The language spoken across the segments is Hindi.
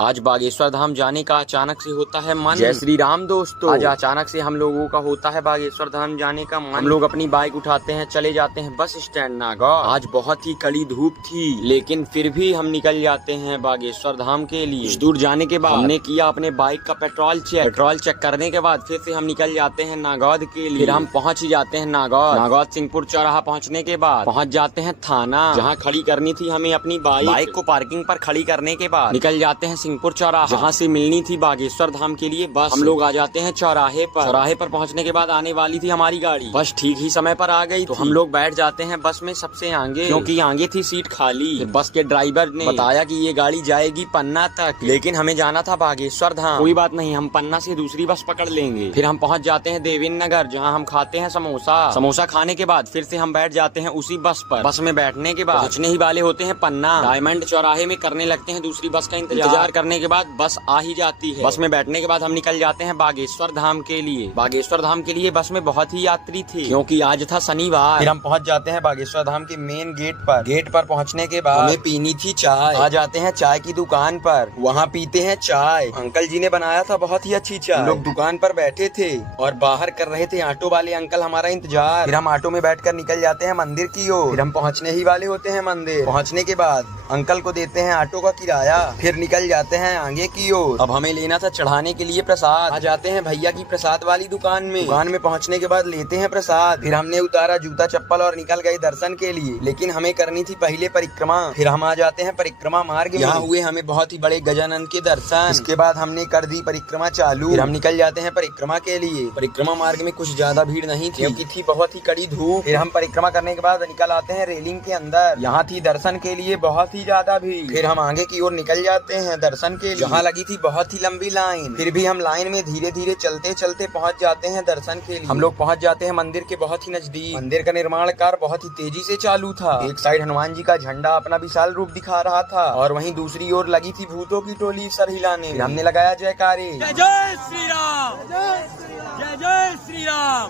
आज बागेश्वर धाम जाने का अचानक से होता है मन। जय श्री राम दोस्तों। आज अचानक से हम लोगों का होता है बागेश्वर धाम जाने का मन। हम लोग अपनी बाइक उठाते हैं, चले जाते हैं बस स्टैंड नागौर। आज बहुत ही कड़ी धूप थी, लेकिन फिर भी हम निकल जाते हैं बागेश्वर धाम के लिए। कुछ दूर जाने के बाद हमने किया अपने बाइक का पेट्रोल चेक करने के बाद फिर से हम निकल जाते हैं नागौर के लिए। फिर हम पहुँच ही जाते हैं नागौर सिंहपुर चौराहा पहुँचने के बाद पहुँच जाते हैं थाना, जहाँ खड़ी करनी थी हमें अपनी बाइक को। पार्किंग पर खड़ी करने के बाद निकल जाते हैं सिंहपुर चौराहा, जहाँ से मिलनी थी बागेश्वर धाम के लिए बस। हम लोग आ जाते हैं चौराहे पर पहुँचने के बाद आने वाली थी हमारी गाड़ी। बस ठीक ही समय पर आ गई तो हम लोग बैठ जाते हैं बस में सबसे आगे, क्योंकि आगे थी सीट खाली। बस के ड्राइवर ने बताया कि ये गाड़ी जाएगी पन्ना तक, लेकिन हमें जाना था बागेश्वर धाम। कोई बात नहीं, हम पन्ना से दूसरी बस पकड़ लेंगे। फिर हम पहुँच जाते हैं देवेंद्र नगर, जहाँ हम खाते हैं समोसा खाने के बाद फिर से हम बैठ जाते हैं उसी बस पर। बस में बैठने के बाद पहुँचने ही वाले होते हैं पन्ना। डायमंड चौराहे में करने लगते हैं दूसरी बस का इंतजार करने के बाद बस आ ही जाती है। बस में बैठने के बाद हम निकल जाते हैं बागेश्वर धाम के लिए। बागेश्वर धाम के लिए बस में बहुत ही यात्री थे, क्योंकि आज था शनिवार। फिर हम पहुंच जाते हैं बागेश्वर धाम के मेन गेट पर पहुंचने के बाद हमें पीनी थी चाय। आ जाते हैं चाय की दुकान पर, वहाँ पीते हैं चाय। अंकल जी ने बनाया था बहुत ही अच्छी चाय। लोग दुकान पर बैठे थे और बाहर कर रहे थे ऑटो वाले अंकल हमारा इंतजार। फिर हम ऑटो में बैठकर निकल जाते हैं मंदिर की ओर। फिर हम पहुँचने ही वाले होते हैं मंदिर। पहुँचने के बाद अंकल को देते हैं ऑटो का किराया, फिर निकल जाते हैं आगे की ओर। अब हमें लेना था चढ़ाने के लिए प्रसाद। आ जाते हैं भैया की प्रसाद वाली दुकान में पहुंचने के बाद लेते हैं प्रसाद। फिर हमने उतारा जूता चप्पल और निकल गए दर्शन के लिए, लेकिन हमें करनी थी पहले परिक्रमा। फिर हम आ जाते हैं परिक्रमा मार्ग में। यहाँ हुए हमें बहुत ही बड़े गजानन के दर्शन। इसके बाद हमने कर दी परिक्रमा चालू। फिर हम निकल जाते हैं परिक्रमा के लिए। परिक्रमा मार्ग में कुछ ज्यादा भीड़ नहीं थी, क्योंकि थी बहुत ही कड़ी धूप। फिर हम परिक्रमा करने के बाद निकल आते हैं रेलिंग के अंदर। यहाँ थी दर्शन के लिए बहुत ही ज्यादा भीड़। फिर हम आगे की ओर निकल जाते हैं दर्शन के लिए, जहाँ लगी थी बहुत ही लंबी लाइन। फिर भी हम लाइन में धीरे धीरे चलते चलते पहुँच जाते हैं दर्शन के लिए। हम लोग पहुँच जाते हैं मंदिर के बहुत ही नजदीक। मंदिर का निर्माण कार्य बहुत ही तेजी से चालू था। एक साइड हनुमान जी का झंडा अपना विशाल रूप दिखा रहा था, और वहीं दूसरी ओर लगी थी भूतों की टोली सर हिलाने। हमने लगाया जयकारे, जय जय श्री राम, जय जय श्री राम।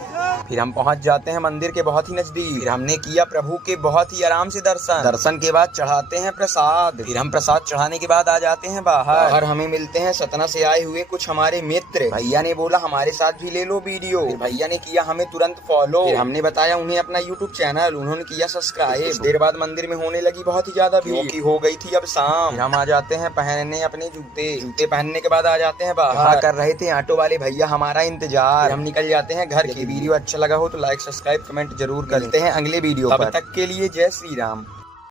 फिर हम पहुँच जाते हैं मंदिर के बहुत ही नजदीक। फिर हमने किया प्रभु के बहुत ही आराम से दर्शन के बाद चढ़ाते हैं प्रसाद। फिर हम प्रसाद चढ़ाने के बाद आ जाते हैं बाहर। हमें मिलते हैं सतना से आए हुए कुछ हमारे मित्र। भैया ने बोला हमारे साथ भी ले लो वीडियो। भैया ने किया हमें तुरंत फॉलो। हमने बताया उन्हें अपना यूट्यूब चैनल, उन्होंने किया सब्सक्राइब। देर बाद मंदिर में होने लगी बहुत ही ज्यादा भीड़, क्योंकि हो गई थी अब शाम। हम आ जाते हैं पहनने अपने जूते पहनने के बाद आ जाते हैं बाहर। कर रहे थे ऑटो वाले भैया हमारा इंतजार। हम निकल जाते हैं घर के। वीडियो अच्छा लगा हो तो लाइक सब्सक्राइब कमेंट जरूर करते हैं अगले वीडियो पर। तब तक के लिए जय श्री राम।